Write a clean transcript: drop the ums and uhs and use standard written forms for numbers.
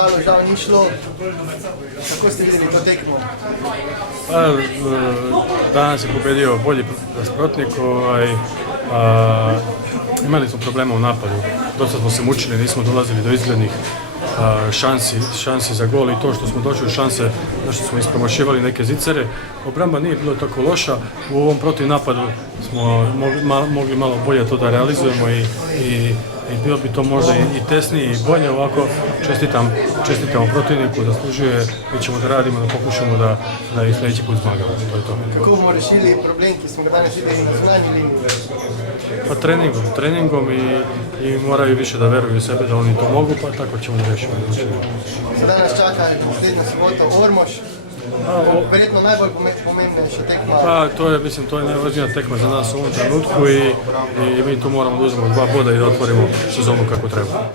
pokalu žal ni šlo. Kako ste videli to tekmo? Danas je pobedio bolji nasprotnik. Imali smo problema u napadu. Dosta smo se mučili, nismo dolazili do izglednih šansi za gol i to što smo došli u šanse, što smo ispromašivali neke zicere. Obramba nije bilo tako loša, u ovom protiv napadu smo mogli malo bolje to da realizujemo i bilo bi to možda i tesnije i bolje. Ovako čestitamo protivniku, zaslužuje, mi ćemo da radimo, da pokušamo da ih sljedeći put zmagamo. To je to. Kako bomo rešili problem, ki smo ga danes videli na zunanji liniji? Pa treningom i moraju više da veruju u sebe da oni to mogu, pa tako ćemo da rešimo. Sada nas čaka naslednja sobota Ormož. Verjetno najbolj pomembnejša tekma. Pa to je najvažnija tekma za nas u ovom trenutku i mi tu moramo da uzmemo 2 boda i da otvorimo sezonu kako treba.